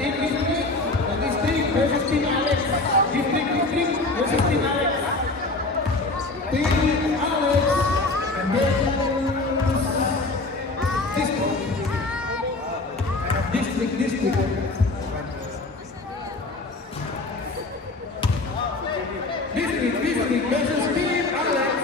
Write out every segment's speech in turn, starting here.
Team District, District versus Team Alex. District versus Team Alex. Team Alex versus District. District. District versus Team Alex.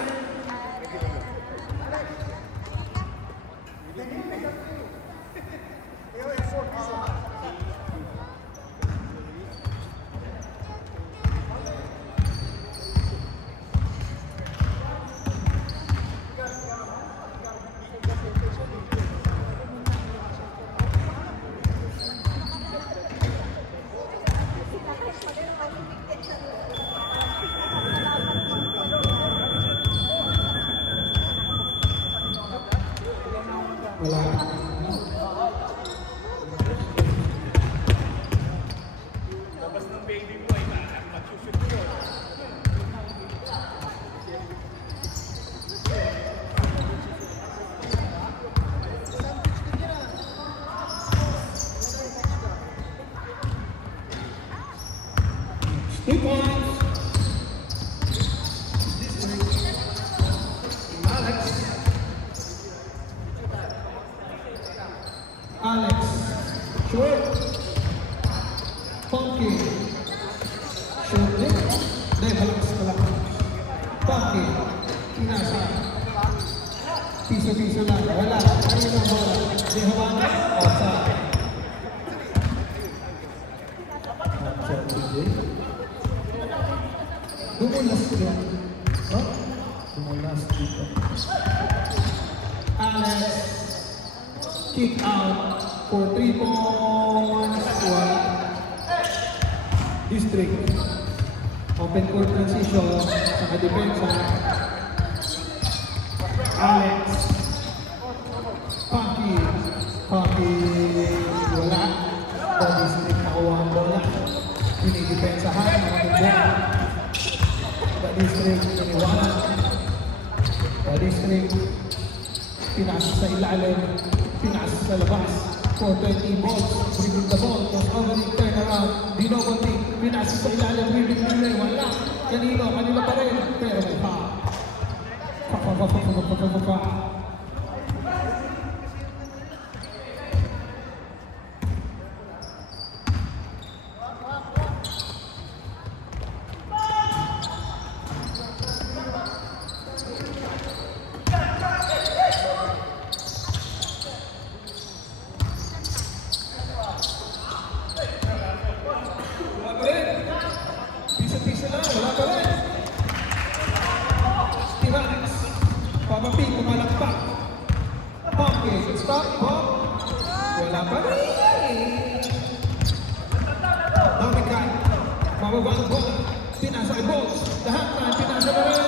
3 points. Alex. Short. Funky. Short din. Balance. Funky. Inasa. Piso lang. Wala. Ayun ang bola. Dehawana. Outside. Dumulas yun. No? Dumulas dito. Alex. Kick out for 3 points. District. Open court transition. Saka depensa. Alex. Funky. Wala. The District nakuha ang bola. Pinidepensahan. Nakapagbola. The District iniwanan. The District pinasa sa ilalim, pinasa sa labas for 20 balls, bringing the ball, was already turn around, Dinogonti, pinasa sa ilalim, Willie, wala, kanila pa rin, pero may pa. Papaping, pumalakpak. Funky, stop, pop. Wala pa rin. Domican, mababa ang bola. Pinasa kay Bolts. Lahat na, pinasa pa rin.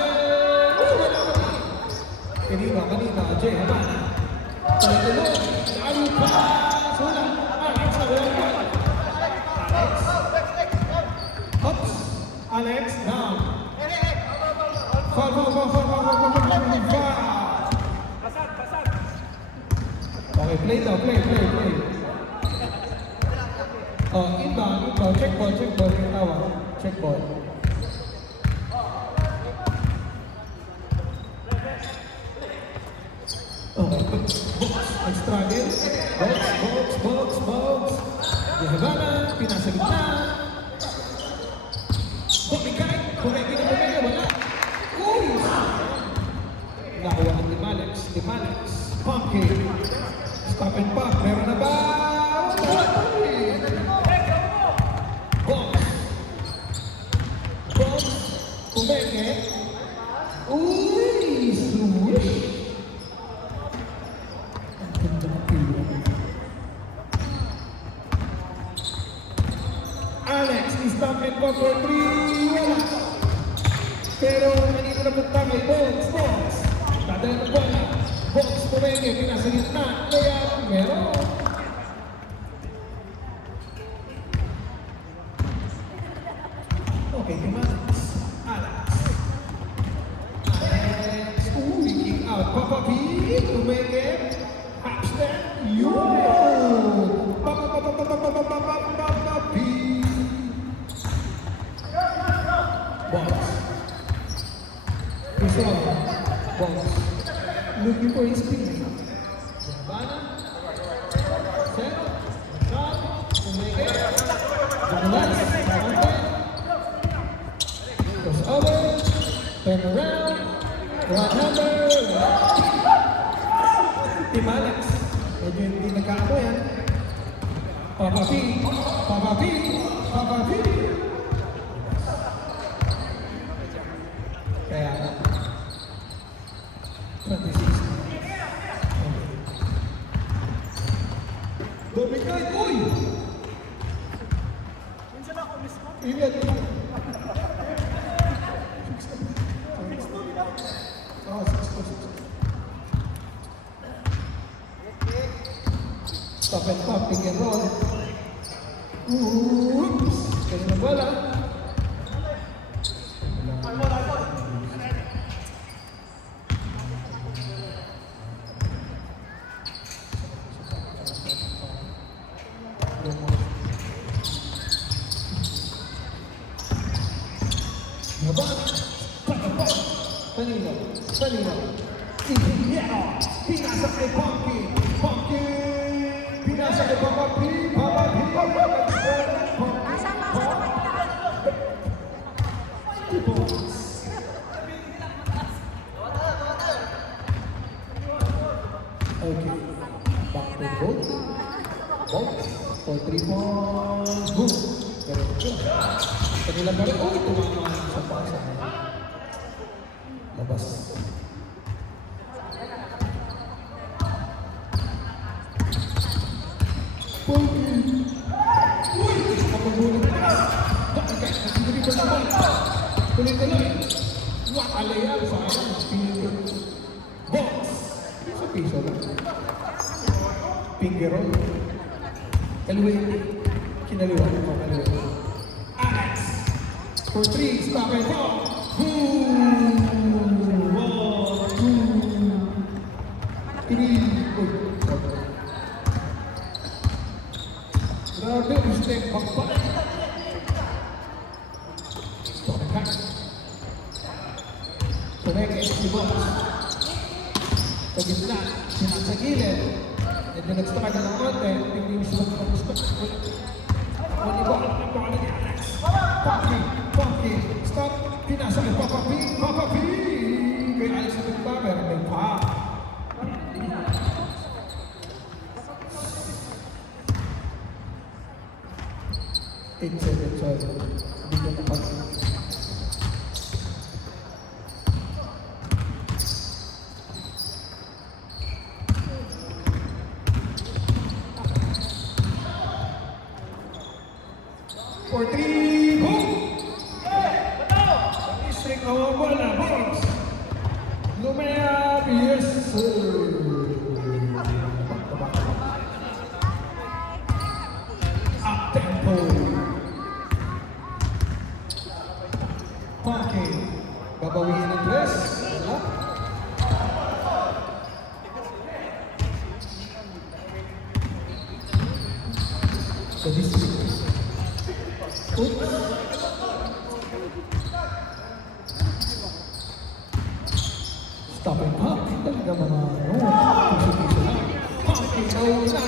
Wala pa rin. Kanina, Jay, Habana. Tuloy, lalo pa. Wala. Alex, wala pa. Hops. Alex, down. Foul. Okay, play daw, play. Inbound, check ball, yung tawag. Check ball. Okay, box, struggle. Box. Yahabana, pinasa gitna. Bumigay, wala. Nakuha ng Alex. Funky. Stop and pop. Meron na ba? Box. Umeke. Swoosh. Alex, stop and pop for 3. Wala. Pero kanina na punta kay Box. Dadala ng bola. Box, Pumenge, pinasa gitna. Kaya, meron. Okay, Alex. Kick out. Papapi, Pumenge. Half step. Yun. strong. Box. Looking for his speed. Habana. Set. Shot. Umeke. Dumulas. Counter. Goes over. Turn around. One number. Team Alex. Medyo hindi nagkako yan. Papa P. Papa P. Papa P. Kaya 26. Domicay, uy! Ingat. Oh, 6. Stop and pop, pick and roll. Oops! Kaya na bola. Kanino? Ingeniero! Pinasa kay Pumpkin! Pinasa kay Papa P! Okay. Back to goal. Box. For 3 points. Boom! Pero kanila ba rin? Oh, tumama sa pasa. Labas. Pumpkin! Uy! Kapag-ulit na kas! Bakit? Hindi ba naman? Tuloy-tuloy! What a layup sa akin! Box! Sa piso lang. Finger roll. Kalway. Kinaliwa ko kalway. Alex! For 3, stop and go! Boom! 1, 2, 3. Grabe, step back pa. Stop and cut. Connect si Box. Sa gitna, sa gilid. Medyo nag-struggle ng konti. Hindi yung sulat ng gusto. Volleyball, ang bola ni Alex. Pumpkin. Stop. Pinasa kay Papa P. Kay Alex na ito ba? Meron may pa. Eight seconds, sorry. Hindi ko naman. For 3, boom! String na bola, box! Lumea, yes, sir! Up-tempo! Pumpkin. Babawihin ng dress. Wala. So this is oops. Stop and pop. Talaga mga puso-puso lang. Pumpkin. Nauna.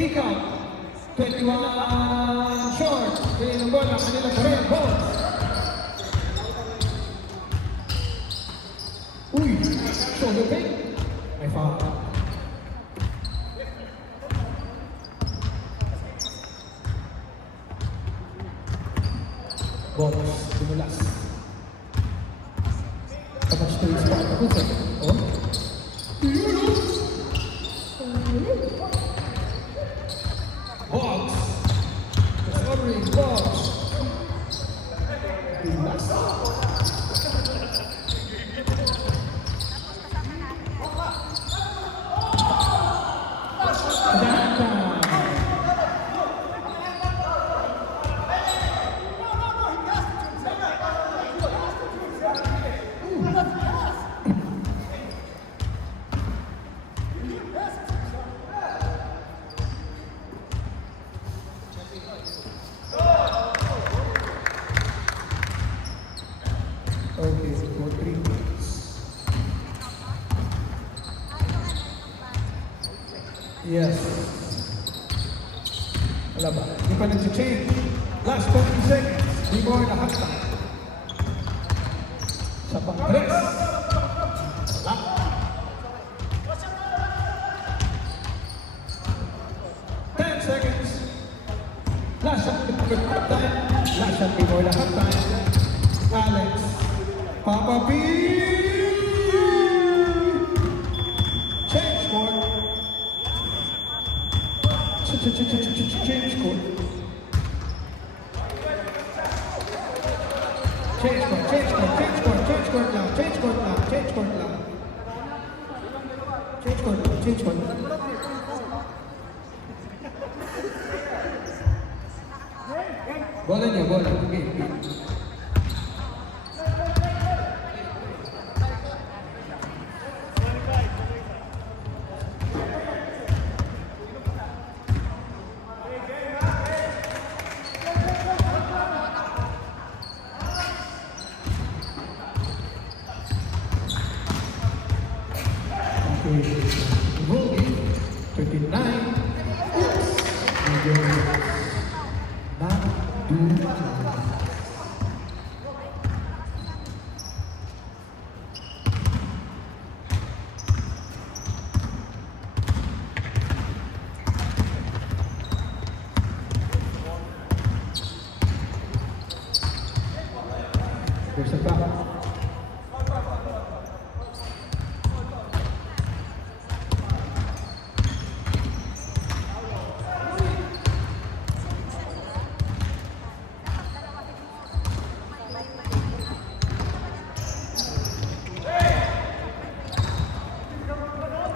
Kick out. 21 short. Kaya ng bola, kanila pa rin. Balls. Uy! Shoulder pick. May foul. Balls. Dumulas. Tapos 3 spot. Oh? Box. Discovery box. Dumulas. Okay, for 3 minutes. Yes. Wala ba? Hindi pa nag-change. Last 20 seconds. Before the halftime. Sa pang-press. Wala. Seconds. Last shot before the halftime. Last shot before the halftime. Alex. Papa P. Change score. Change score. Change score. Change score. Change score. Change score lang. Change score lang. Change score lang. Change score lang. Change score lang. Bola niya, bola. Game, game. Okay. Rolling. 39. Oops. Not do. There's a foul.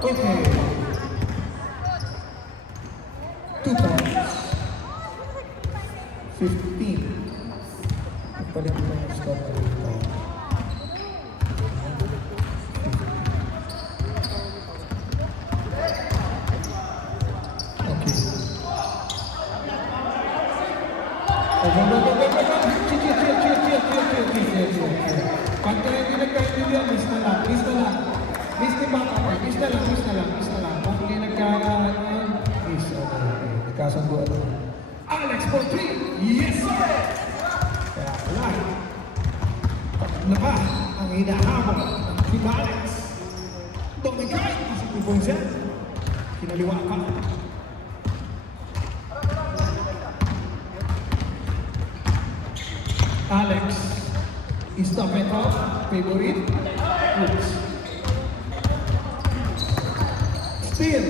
Okay. 2 points. 15. Palit mo yung score na dito. Okay. Pagka hindi nagkaintindihan, miss na lang, miss na lang. Miss ni Baka, miss na lang, miss na lang, miss na lang. Kung hindi miss, okay. Nagkasunduan na. Alex for 3, yes sir! Kaya wala. Tatlo pa ang hinahabol ng Team Alex. Domingay, isipin po siya. Kinaliwa pa. Alex, stop it off, favorite. Oops. Still.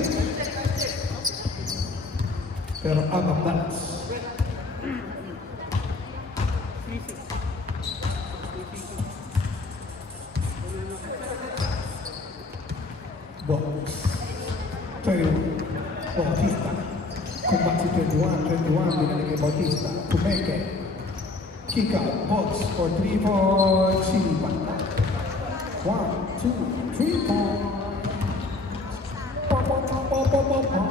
Pero out of balance. Box. 21. Bautista. Combat si 21. Binalik kay Bautista. Kumeke. Kick out. Box for 3 for Silva. 1, 2, 3 points. Box, still natin.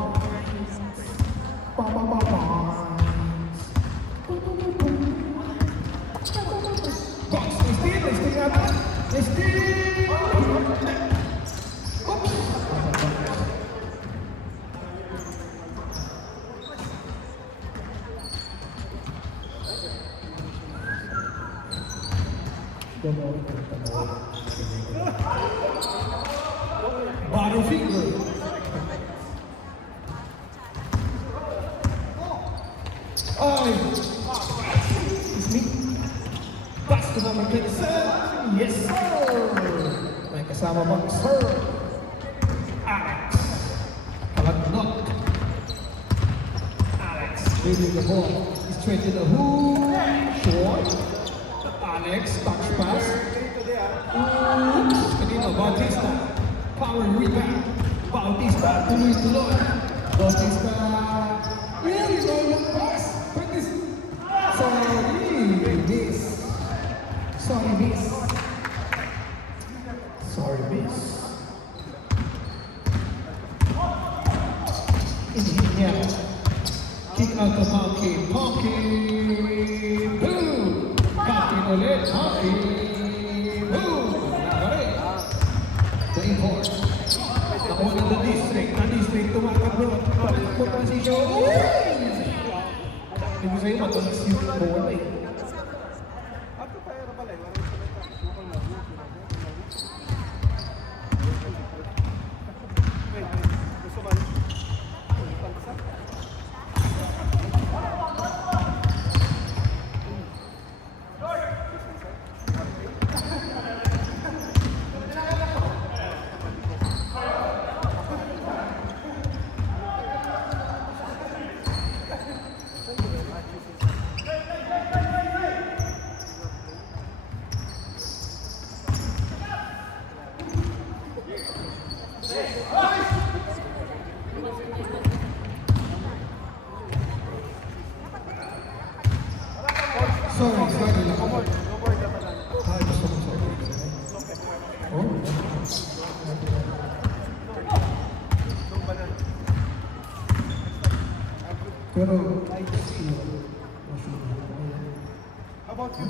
Oops. Butterfinger. Ay! It's me. Pass to number 27. Yes, sir! May kasama bang sir? Alex. Kalagnot. Alex leading the ball. Straight to the hoop. Short. Alex, touch pass. Oops! Kanino, Bautista. Power rebound. Bautista, tuloy-tuloy. Bautista. Really, no long pass. Sorry, miss. Inhale. Kick out the ball. Pumpkin, Pumpkin, boom! Pumpkin ulit, Pumpkin, boom! Wala rin. The import. Ako ng the district. The district tumatakbo. Tumatakbo transition. Hindi ko sa'yo matulas yung bola eh. Sorry lang ako. Ay, gusto ko sorry. Oh? Pero, I can see you. How about you?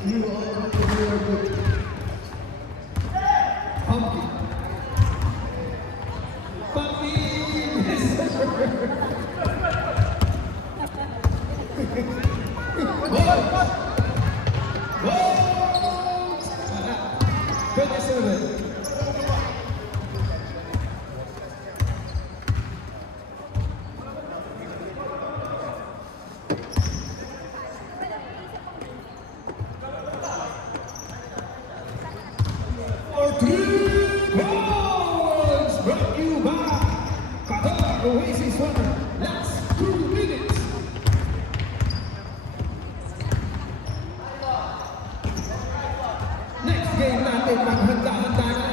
You are good. Pumpkin. Pumpkin! Whoa! Whoa! 27. Oasis Water, last 2 minutes. Next game natin, maghanda-handa na.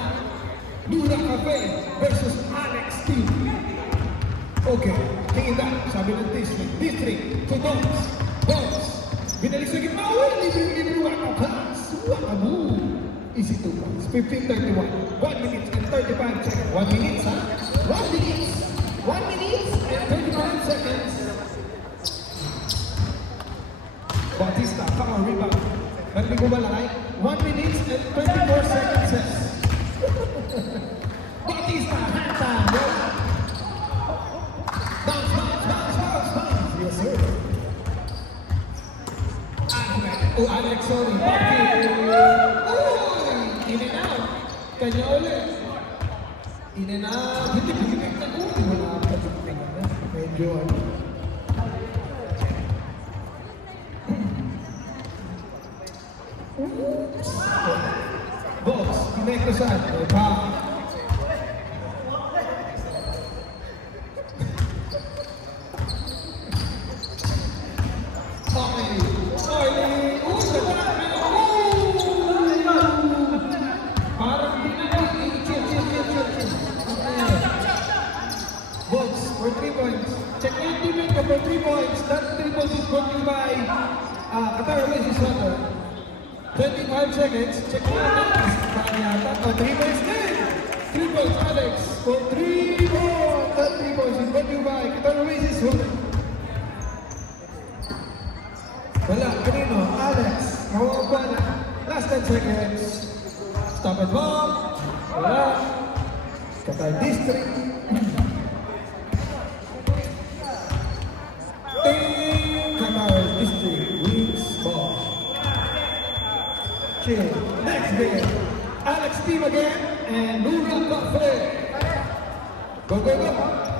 Dura Cafe versus Alex Team. Okay, tingin na, sabi ng district, to Bones. Bones, binalis na gitna. Libre-libre waka class. Waka move. Easy 2 points. 15:31. 1 minute and 35 seconds. 1 minute, ha? 1 minute. 1 minute and 35 seconds. Bautista, power rebound. Narinig mo ba lakay? 1 minute and 24 seconds. Bautista, hand time. Bounce. Yes, sir. Alex, sorry. In and out. Kanya ulit. In and out. Hindi, nagkuha. George. Box, connect the side. Pa. Oily. Oh, parang di na. Chill. Box, for 3 points. Check your teammate ko for 3 points. That 3 points is brought to you by Qatar Airways Water. 25 seconds. Check your teammates. Parang yata. Oh, 3 points din. 3 points, Alex. For 3 points. That 3 points is brought to you by Qatar Airways Water. Wala, kanino? Alex. Kawawa na. Last 10 seconds. Stop and bomb. Wala. Qatar District. Qatar District wins ball. Chill. Next game. Alex team again and Nura Cafe. Go.